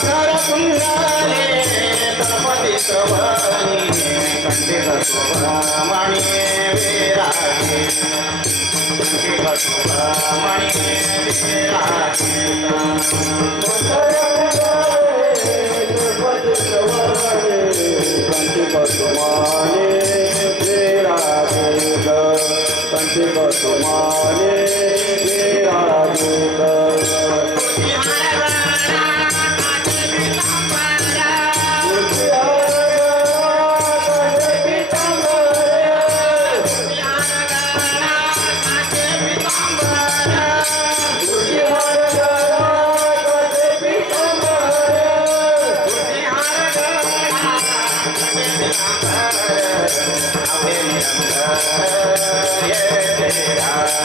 कुंडाले गणपती प्रभानी कंठित सुब्रमणी विराजे कंठित सुब्रमणी विराजे गणपती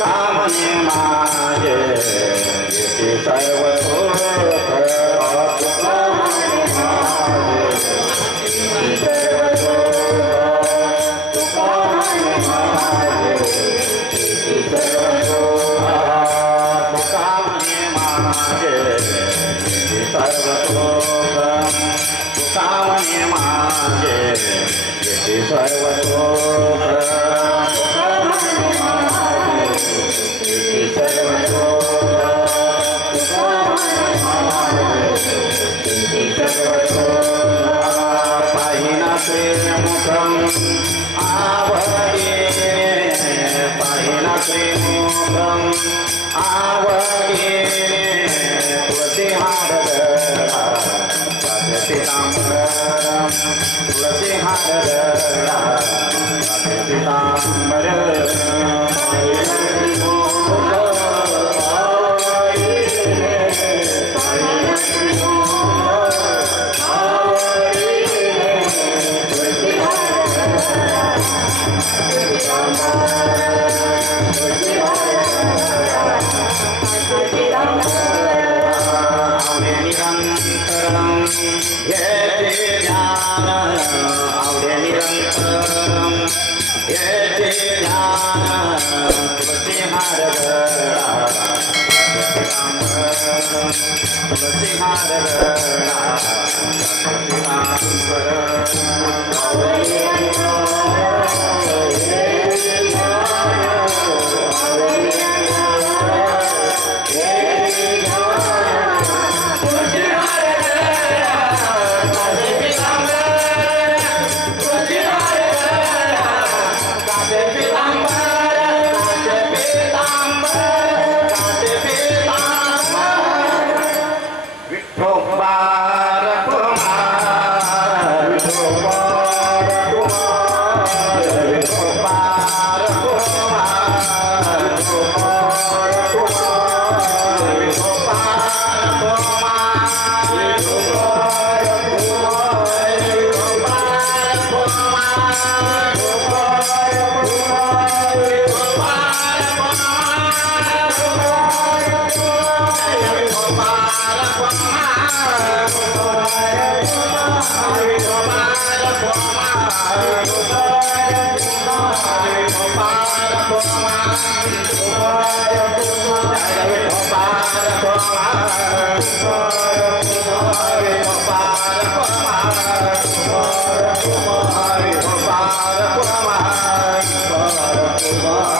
सामने माझे सर्व let me Thank you. Come on.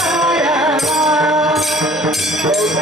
Oh,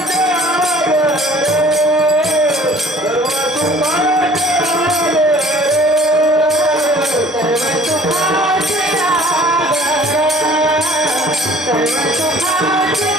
Sunrise will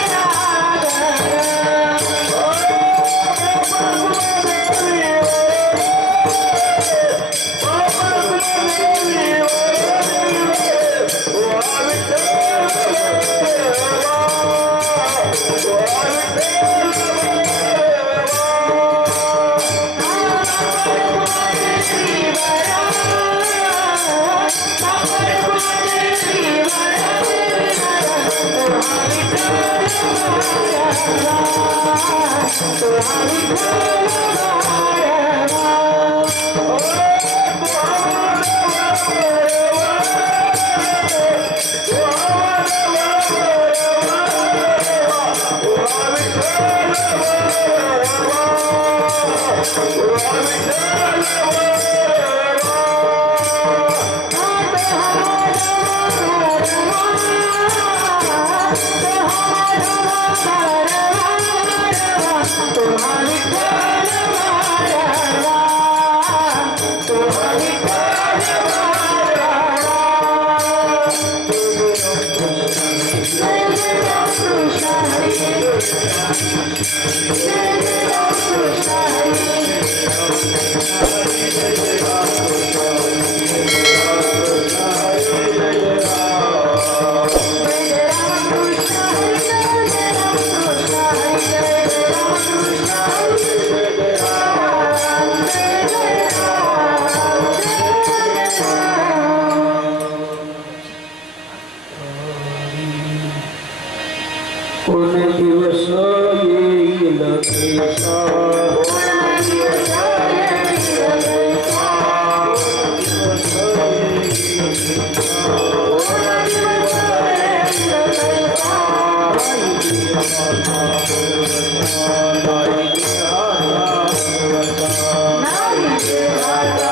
Thank you.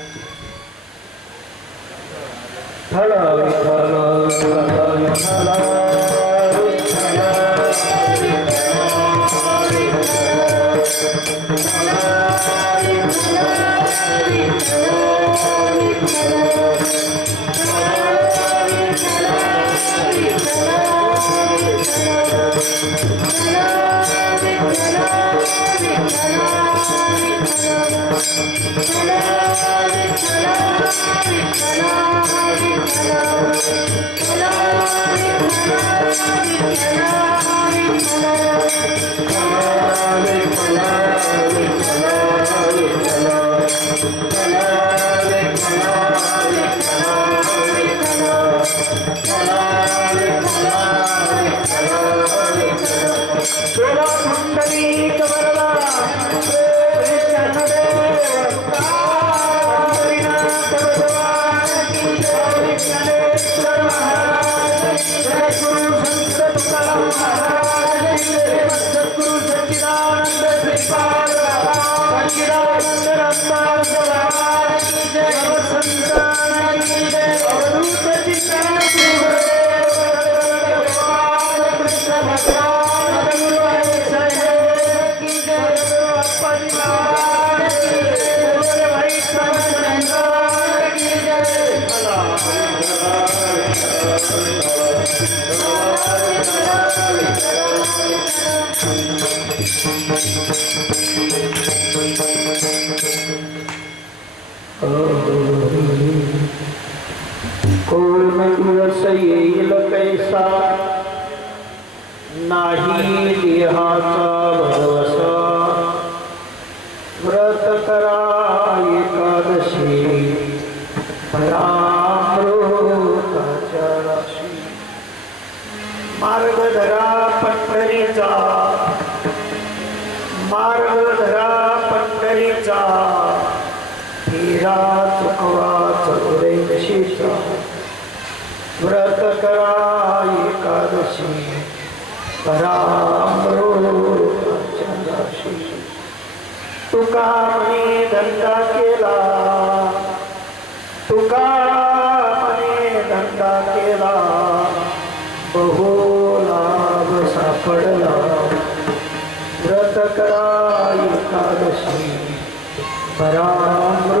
Hello. Hare हिरा चुकवा चतुर्दशीचा व्रत करा एकादशी परामृताच्या राशी तुका म्हणे धंदा केला तुका म्हणे धंदा केला बहु लाभ सापडला। व्रत करा एकादशी परामृताच्या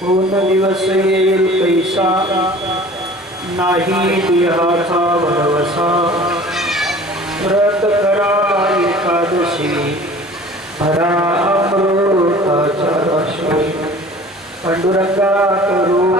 कोण दिवस पैसा नाही देहाचा भरवसा व्रत करा एकादशी। भरा पांडुरंगा करू